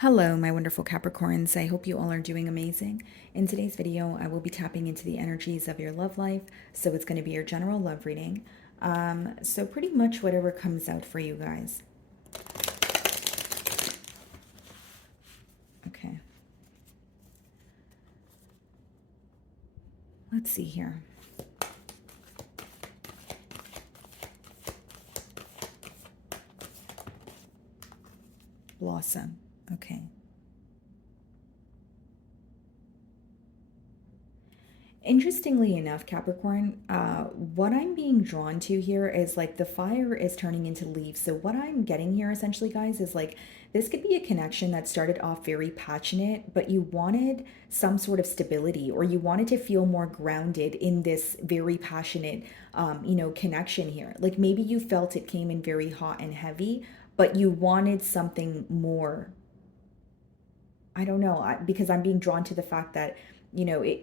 Hello, my wonderful Capricorns. I hope you all are doing amazing. In today's video, I will be tapping into the energies of your love life. So it's going to be your general love reading. So pretty much whatever comes out for you guys. Okay. Let's see here. Blossom. Okay. Interestingly enough, Capricorn, what I'm being drawn to here is like the fire is turning into leaves. So what I'm getting here essentially, guys, is like this could be a connection that started off very passionate, but you wanted some sort of stability, or you wanted to feel more grounded in this very passionate, connection here. Like maybe you felt it came in very hot and heavy, but you wanted something more. I don't know, because I'm being drawn to the fact that,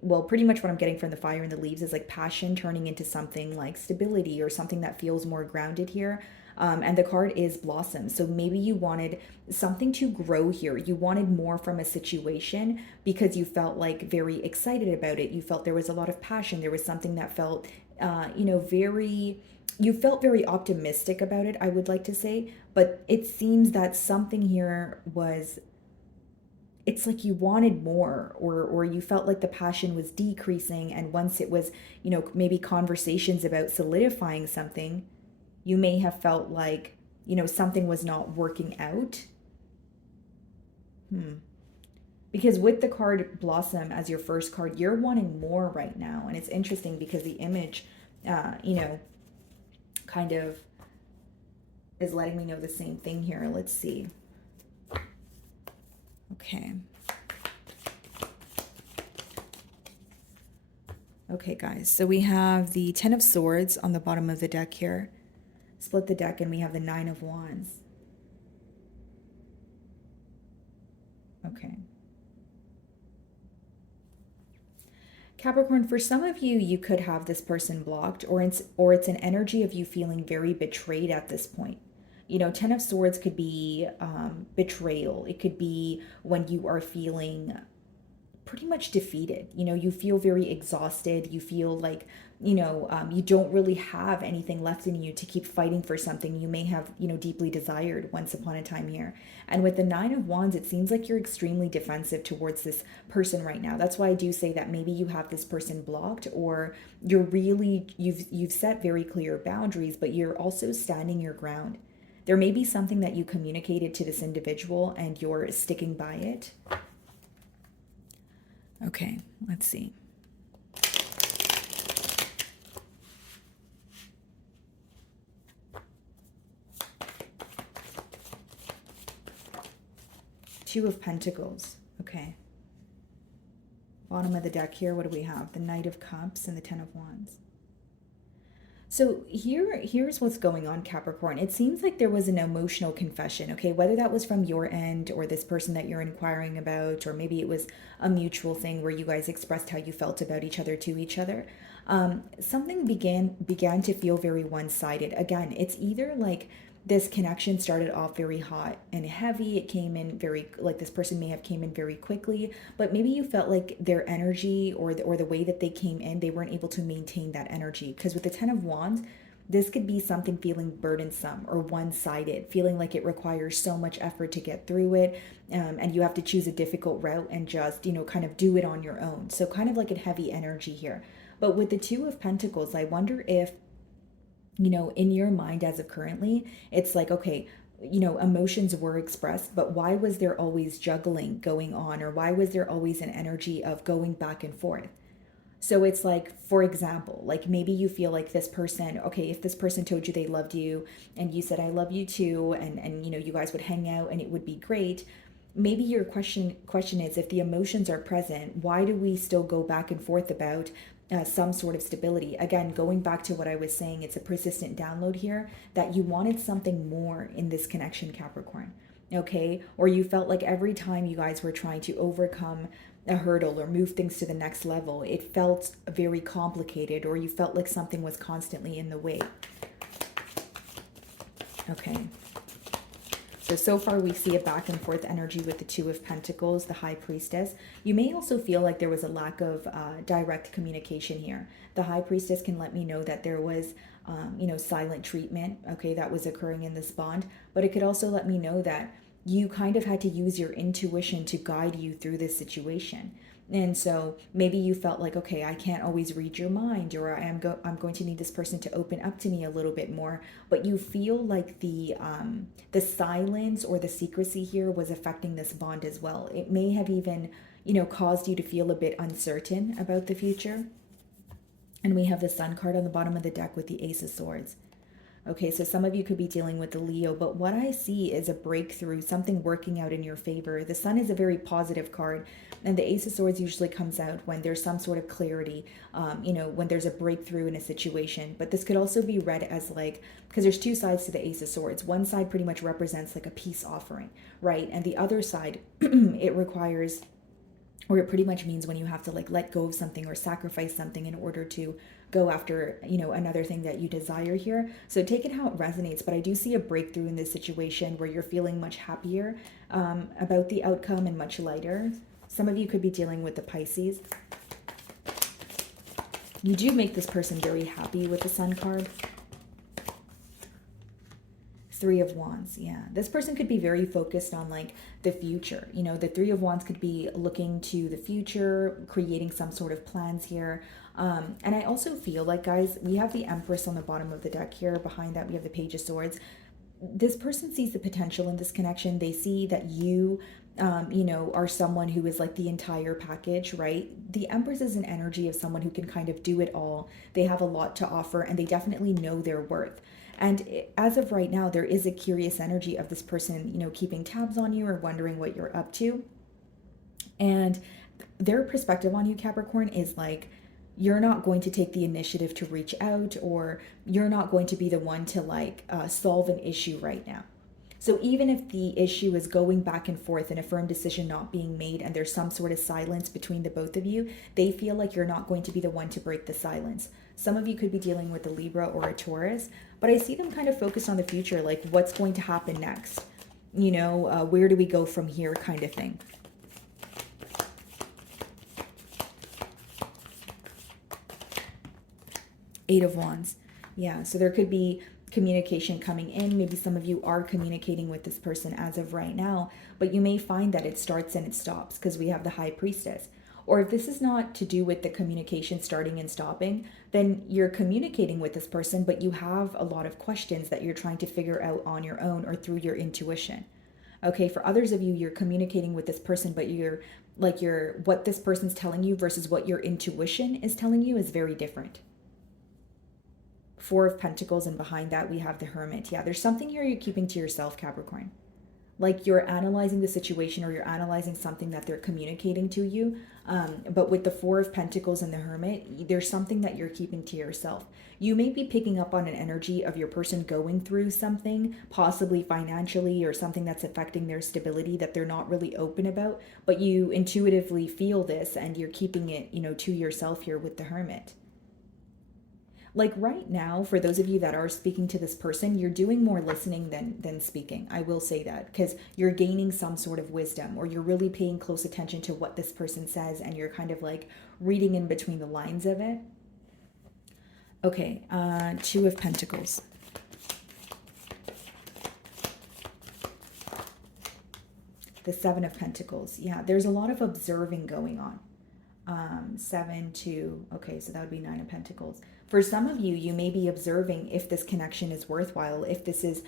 well, pretty much what I'm getting from the fire and the leaves is like passion turning into something like stability or something that feels more grounded here. And the card is blossom. So maybe you wanted something to grow here. You wanted more from a situation because you felt like very excited about it. You felt there was a lot of passion. There was something that felt, you felt very optimistic about it, I would like to say. But it seems that something here was, it's like you wanted more, or you felt like the passion was decreasing, and once it was, maybe conversations about solidifying something, you may have felt like, something was not working out. Because with the card blossom as your first card, you're wanting more right now. And it's interesting because the image, uh you know kind of is letting me know the same thing here. Let's see. Okay. Okay, guys. So we have the Ten of Swords on the bottom of the deck here. Split the deck and we have the Nine of Wands. Okay. Capricorn, for some of you, you could have this person blocked, or it's an energy of you feeling very betrayed at this point. Ten of Swords could be betrayal. It could be when you are feeling pretty much defeated. You feel very exhausted. You feel like, you don't really have anything left in you to keep fighting for something you may have, deeply desired once upon a time here. And with the Nine of Wands, it seems like you're extremely defensive towards this person right now. That's why I do say that maybe you have this person blocked, or you've set very clear boundaries, but you're also standing your ground. There may be something that you communicated to this individual and you're sticking by it. Okay, let's see. Two of Pentacles. Okay. Bottom of the deck here, what do we have? The Knight of Cups and the Ten of Wands. So here's what's going on, Capricorn. It seems like there was an emotional confession, okay? Whether that was from your end or this person that you're inquiring about, or maybe it was a mutual thing where you guys expressed how you felt about each other to each other. Something began to feel very one-sided. Again, it's either like this connection started off very hot and heavy. It came in very, like this person may have came in very quickly, but maybe you felt like their energy, or the way that they came in, they weren't able to maintain that energy. Because with the Ten of Wands, this could be something feeling burdensome or one-sided, feeling like it requires so much effort to get through it, and you have to choose a difficult route and just, kind of do it on your own. So kind of like a heavy energy here. But with the Two of Pentacles, I wonder if, in your mind as of currently, it's like, okay, emotions were expressed, but why was there always juggling going on? Or why was there always an energy of going back and forth? So it's like, for example, like maybe you feel like this person, okay, if this person told you they loved you and you said, I love you too, and you guys would hang out and it would be great. Maybe your question is, if the emotions are present, why do we still go back and forth about some sort of stability? Again, going back to what I was saying, it's a persistent download here that you wanted something more in this connection, Capricorn. Okay? Or you felt like every time you guys were trying to overcome a hurdle or move things to the next level, it felt very complicated, or you felt like something was constantly in the way. Okay. So far we see a back and forth energy with the Two of Pentacles, the High Priestess. You may also feel like there was a lack of direct communication here. The High Priestess can let me know that there was, silent treatment, okay, that was occurring in this bond. But it could also let me know that you kind of had to use your intuition to guide you through this situation. And so maybe you felt like, okay, I can't always read your mind, or I'm going to need this person to open up to me a little bit more. But you feel like the silence or the secrecy here was affecting this bond as well. It may have even, caused you to feel a bit uncertain about the future. And we have the Sun card on the bottom of the deck with the Ace of Swords. Okay, so some of you could be dealing with the Leo, but what I see is a breakthrough, something working out in your favor. The Sun is a very positive card, and the Ace of Swords usually comes out when there's some sort of clarity, when there's a breakthrough in a situation. But this could also be read as like, because there's two sides to the Ace of Swords. One side pretty much represents like a peace offering, right? And the other side, it requires, or it pretty much means when you have to like let go of something or sacrifice something in order to go after, another thing that you desire here. So take it how it resonates, but I do see a breakthrough in this situation where you're feeling much happier about the outcome and much lighter. Some of you could be dealing with the Pisces. You do make this person very happy with the Sun card. Three of Wands, yeah. This person could be very focused on like the future. The Three of Wands could be looking to the future, creating some sort of plans here. And I also feel like, guys, we have the Empress on the bottom of the deck here. Behind that, we have the Page of Swords. This person sees the potential in this connection. They see that you, are someone who is like the entire package, right? The Empress is an energy of someone who can kind of do it all. They have a lot to offer, and they definitely know their worth. And as of right now, there is a curious energy of this person, keeping tabs on you or wondering what you're up to. And their perspective on you, Capricorn, is like, you're not going to take the initiative to reach out, or you're not going to be the one to like solve an issue right now. So even if the issue is going back and forth and a firm decision not being made, and there's some sort of silence between the both of you, they feel like you're not going to be the one to break the silence. Some of you could be dealing with a Libra or a Taurus, but I see them kind of focused on the future, like what's going to happen next, where do we go from here kind of thing. Eight of Wands. Yeah, so there could be communication coming in. Maybe some of you are communicating with this person as of right now, but you may find that it starts and it stops because we have the High Priestess. Or if this is not to do with the communication starting and stopping, then you're communicating with this person, but you have a lot of questions that you're trying to figure out on your own or through your intuition. Okay, for others of you, you're communicating with this person, but what this person's telling you versus what your intuition is telling you is very different. Four of Pentacles, and behind that we have the Hermit. Yeah, there's something here you're keeping to yourself, Capricorn. Like you're analyzing the situation, or you're analyzing something that they're communicating to you. But with the Four of Pentacles and the Hermit, there's something that you're keeping to yourself. You may be picking up on an energy of your person going through something, possibly financially, or something that's affecting their stability that they're not really open about, but you intuitively feel this and you're keeping it, to yourself here with the Hermit. Like right now, for those of you that are speaking to this person, you're doing more listening than speaking. I will say that, because you're gaining some sort of wisdom, or you're really paying close attention to what this person says, and you're kind of like reading in between the lines of it. Okay, Two of Pentacles. The Seven of Pentacles. Yeah, there's a lot of observing going on. 7, 2, okay, so that would be Nine of Pentacles. For some of you, you may be observing if this connection is worthwhile, if this is,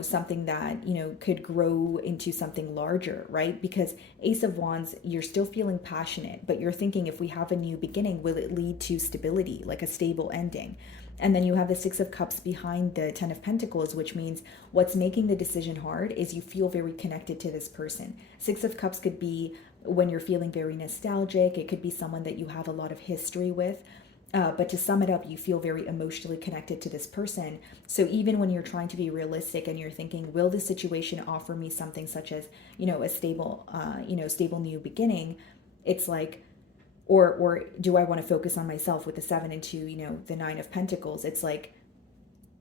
something that, could grow into something larger, right? Because Ace of Wands, you're still feeling passionate, but you're thinking, if we have a new beginning, will it lead to stability, like a stable ending? And then you have the Six of Cups behind the Ten of Pentacles, which means what's making the decision hard is you feel very connected to this person. Six of Cups could be when you're feeling very nostalgic. It could be someone that you have a lot of history with. But to sum it up, you feel very emotionally connected to this person. So even when you're trying to be realistic and you're thinking, will this situation offer me something such as, a stable, stable new beginning? It's like, or do I want to focus on myself with the 7 and 2, the Nine of Pentacles? It's like,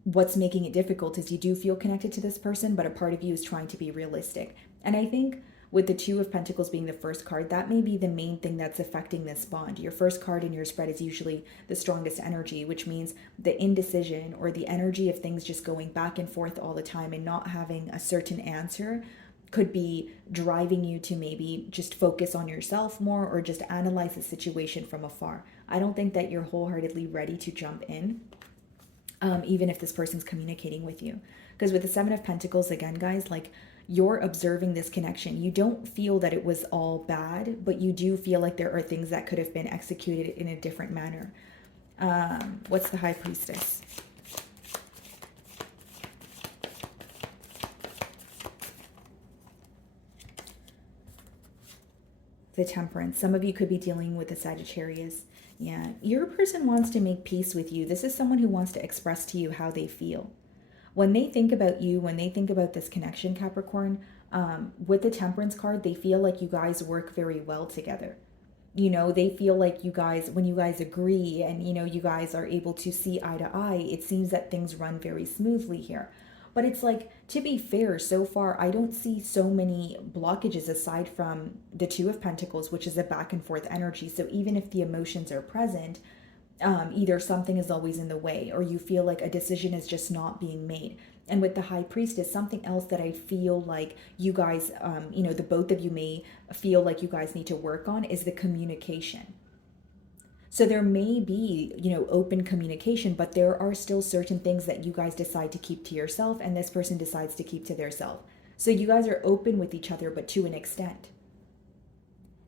what's making it difficult is you do feel connected to this person, but a part of you is trying to be realistic. And I think with the Two of Pentacles being the first card, that may be the main thing that's affecting this bond. Your first card in your spread is usually the strongest energy, which means the indecision or the energy of things just going back and forth all the time and not having a certain answer could be driving you to maybe just focus on yourself more or just analyze the situation from afar. I don't think that you're wholeheartedly ready to jump in, even if this person's communicating with you. Because with the Seven of Pentacles, again, guys, like, you're observing this connection. You don't feel that it was all bad, but you do feel like there are things that could have been executed in a different manner. What's the High Priestess? The Temperance. Some of you could be dealing with a Sagittarius. Yeah, your person wants to make peace with you. This is someone who wants to express to you how they feel. When they think about you, when they think about this connection, Capricorn, with the Temperance card, they feel like you guys work very well together. You know, they feel like you guys, when you guys agree and, you know, you guys are able to see eye to eye, it seems that things run very smoothly here. But it's like, to be fair, so far, I don't see so many blockages aside from the Two of Pentacles, which is a back and forth energy. So even if the emotions are present, either something is always in the way or you feel like a decision is just not being made. And with the High Priestess, something else that I feel like you guys, you know, the both of you may feel like you guys need to work on is the communication. So there may be, you know, open communication, but there are still certain things that you guys decide to keep to yourself and this person decides to keep to theirself. So you guys are open with each other, but to an extent.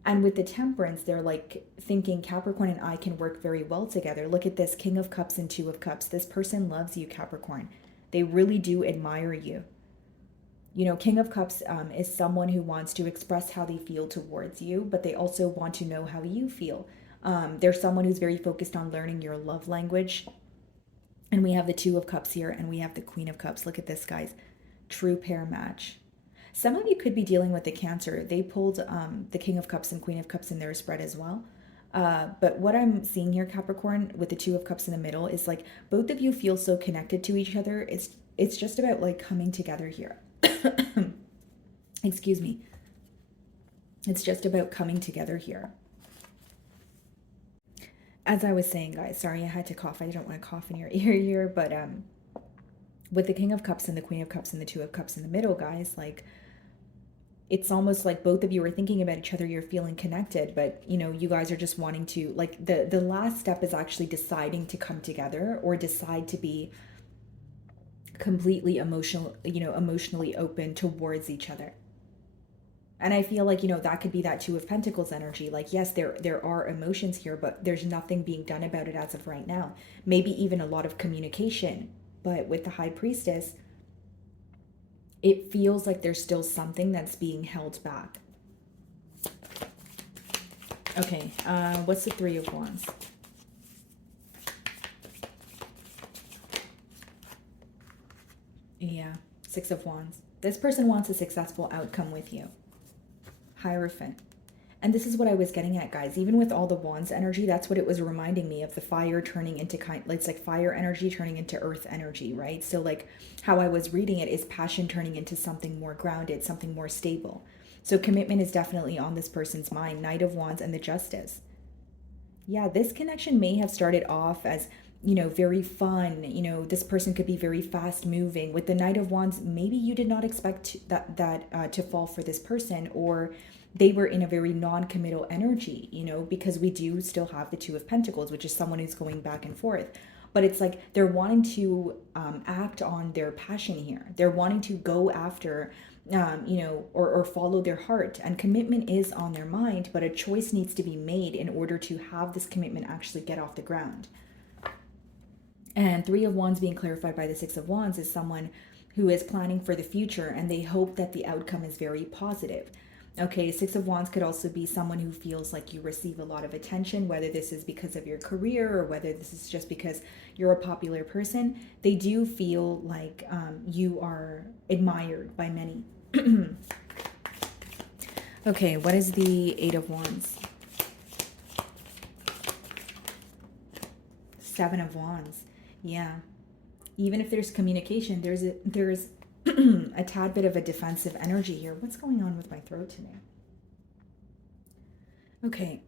And with the Temperance, they're like thinking Capricorn and I can work very well together. Look at this, King of Cups and Two of Cups. This person loves you, Capricorn. They really do admire you. You know, King of Cups is someone who wants to express how they feel towards you, but they also want to know how you feel. They're someone who's very focused on learning your love language. And we have the Two of Cups here and we have the Queen of Cups. Look at this, guys. True pair match. Some of you could be dealing with the Cancer. They pulled the King of Cups and Queen of Cups in their spread as well. But what I'm seeing here, Capricorn, with the Two of Cups in the middle is like both of you feel so connected to each other. It's just about like coming together here. Excuse me. It's just about coming together here. As I was saying, guys, sorry, I had to cough. I don't want to cough in your ear here, but with the King of Cups and the Queen of Cups and the Two of Cups in the middle, guys, like, it's almost like both of you are thinking about each other, you're feeling connected, but, you know, you guys are just wanting to, like, the last step is actually deciding to come together or decide to be completely emotional, you know, emotionally open towards each other. And I feel like, you know, that could be that Two of Pentacles energy. Like, yes, there are emotions here, but there's nothing being done about it as of right now. Maybe even a lot of communication. But with the High Priestess, it feels like there's still something that's being held back. Okay, what's the Three of Wands? Yeah, Six of Wands. This person wants a successful outcome with you. Hierophant. And this is what I was getting at, guys. Even with all the Wands energy, that's what it was reminding me of, the fire turning into it's like fire energy turning into earth energy, right? So like how I was reading it is passion turning into something more grounded, something more stable. So commitment is definitely on this person's mind. Knight of Wands and the Justice. Yeah, this connection may have started off as, you know, very fun. You know, this person could be very fast moving. With the Knight of Wands, maybe you did not expect that to fall for this person, or they were in a very non-committal energy, you know, because we do still have the Two of Pentacles, which is someone who's going back and forth. But it's like they're wanting to act on their passion here. They're wanting to go after, you know, or follow their heart. And commitment is on their mind, but a choice needs to be made in order to have this commitment actually get off the ground. And Three of Wands being clarified by the Six of Wands is someone who is planning for the future and they hope that the outcome is very positive. Okay, Six of Wands could also be someone who feels like you receive a lot of attention, whether this is because of your career or whether this is just because you're a popular person. They do feel like you are admired by many. Okay, what is the Eight of Wands? Seven of Wands. Yeah. Even if there's communication, there's a tad bit of a defensive energy here. What's going on with my throat today? Okay.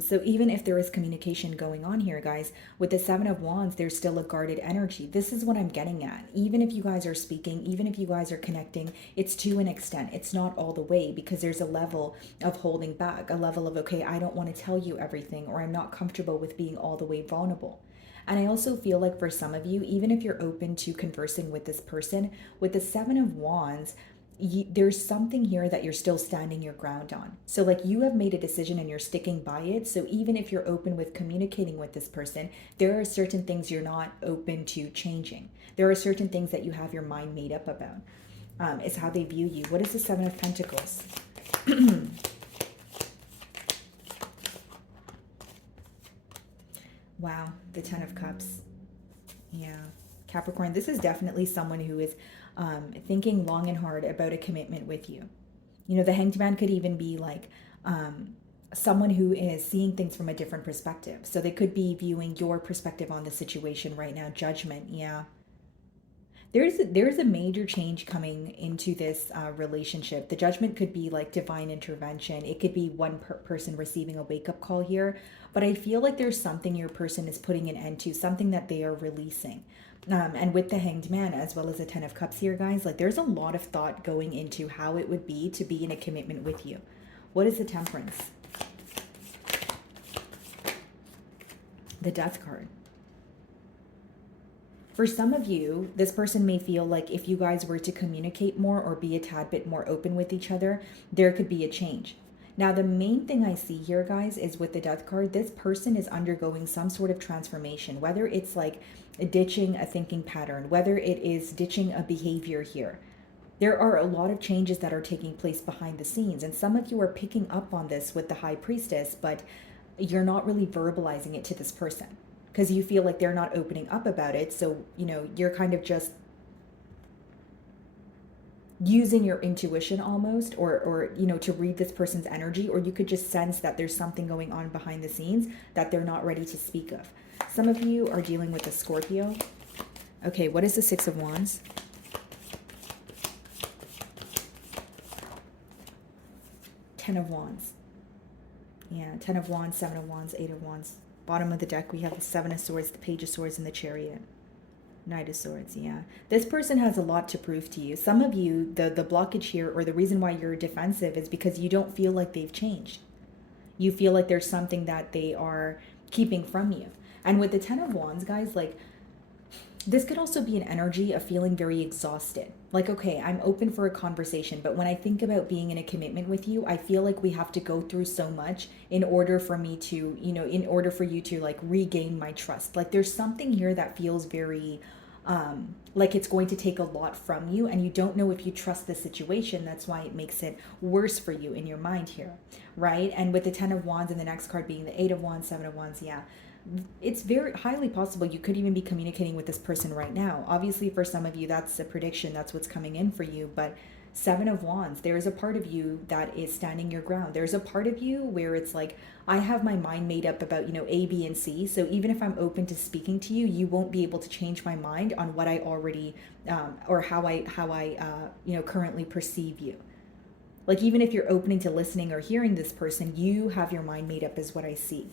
So even if there is communication going on here, guys, with the Seven of Wands, there's still a guarded energy. This is what I'm getting at. Even if you guys are speaking, even if you guys are connecting, it's to an extent. It's not all the way, because there's a level of holding back, a level of, okay, I don't want to tell you everything, or I'm not comfortable with being all the way vulnerable. And I also feel like for some of you, even if you're open to conversing with this person, with the Seven of Wands, there's something here that you're still standing your ground on. So like you have made a decision and you're sticking by it. So even if you're open with communicating with this person, there are certain things you're not open to changing. There are certain things that you have your mind made up about. It's how they view you. What is the Seven of Pentacles? Wow, the Ten of Cups. Yeah. Capricorn, this is definitely someone who is thinking long and hard about a commitment with you. You know, the Hanged Man could even be like someone who is seeing things from a different perspective. So they could be viewing your perspective on the situation right now. Judgment, yeah. There's a major change coming into this relationship. The Judgment could be like divine intervention. It could be one person receiving a wake-up call here. But I feel like there's something your person is putting an end to, something that they are releasing. And with the Hanged Man, as well as the Ten of Cups here, guys, like there's a lot of thought going into how it would be to be in a commitment with you. What is the Temperance? The Death card. For some of you, this person may feel like if you guys were to communicate more or be a tad bit more open with each other, there could be a change. Now, the main thing I see here, guys, is with the Death card, this person is undergoing some sort of transformation, whether it's like ditching a thinking pattern, whether it is ditching a behavior here. There are a lot of changes that are taking place behind the scenes, and some of you are picking up on this with the High Priestess, but you're not really verbalizing it to this person because you feel like they're not opening up about it. So, you know, you're kind of just using your intuition almost, or you know, to read this person's energy, or you could just sense that there's something going on behind the scenes that they're not ready to speak of. Some of you are dealing with a Scorpio. Okay, what is the Six of Wands? Ten of Wands. Yeah, Ten of Wands, Seven of Wands, Eight of Wands. Bottom of the deck, we have the Seven of Swords, the Page of Swords, and the Chariot. Knight of Swords, yeah. This person has a lot to prove to you. Some of you, the blockage here, or the reason why you're defensive, is because you don't feel like they've changed. You feel like there's something that they are keeping from you. And with the Ten of Wands, guys, like, this could also be an energy of feeling very exhausted. Like, okay, I'm open for a conversation, but when I think about being in a commitment with you, I feel like we have to go through so much in order for me to, you know, in order for you to like regain my trust. Like there's something here that feels very, like it's going to take a lot from you, and you don't know if you trust the situation. That's why it makes it worse for you in your mind here, right? And with the Ten of Wands and the next card being the Eight of Wands, Seven of Wands, yeah. It's very highly possible you could even be communicating with this person right now. Obviously, for some of you, that's a prediction. That's what's coming in for you. But Seven of Wands, there is a part of you that is standing your ground. There's a part of you where it's like, I have my mind made up about, you know, A, B, and C. So even if I'm open to speaking to you, you won't be able to change my mind on what I already, or how I you know, currently perceive you. Like even if you're opening to listening or hearing this person, you have your mind made up is what I see.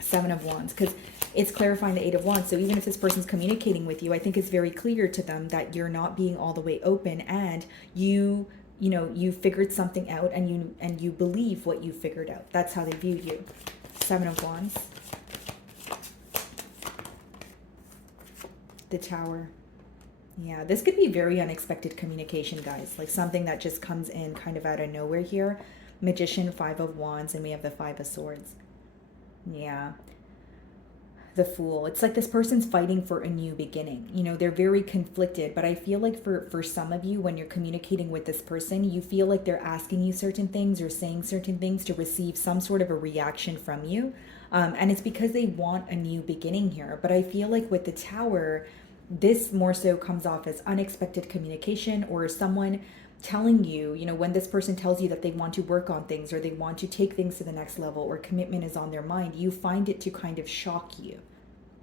Seven of Wands, because it's clarifying the Eight of Wands. So even if this person's communicating with you, I think it's very clear to them that you're not being all the way open, and you know, you figured something out, and you believe what you figured out. That's how they view you. Seven of Wands. The Tower. Yeah, this could be very unexpected communication, guys. Like something that just comes in kind of out of nowhere here. Magician, Five of Wands, and we have the Five of Swords. Yeah. The Fool. It's like this person's fighting for a new beginning. You know, they're very conflicted, but I feel like for some of you, when you're communicating with this person, you feel like they're asking you certain things or saying certain things to receive some sort of a reaction from you. And it's because they want a new beginning here. But I feel like with the Tower, this more so comes off as unexpected communication, or someone telling you, you know, when this person tells you that they want to work on things, or they want to take things to the next level, or commitment is on their mind, you find it to kind of shock you.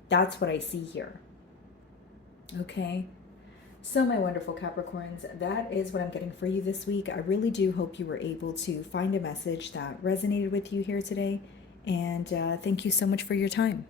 That's what I see here. Okay. So, my wonderful Capricorns, that is what I'm getting for you this week. I really do hope you were able to find a message that resonated with you here today. And thank you so much for your time.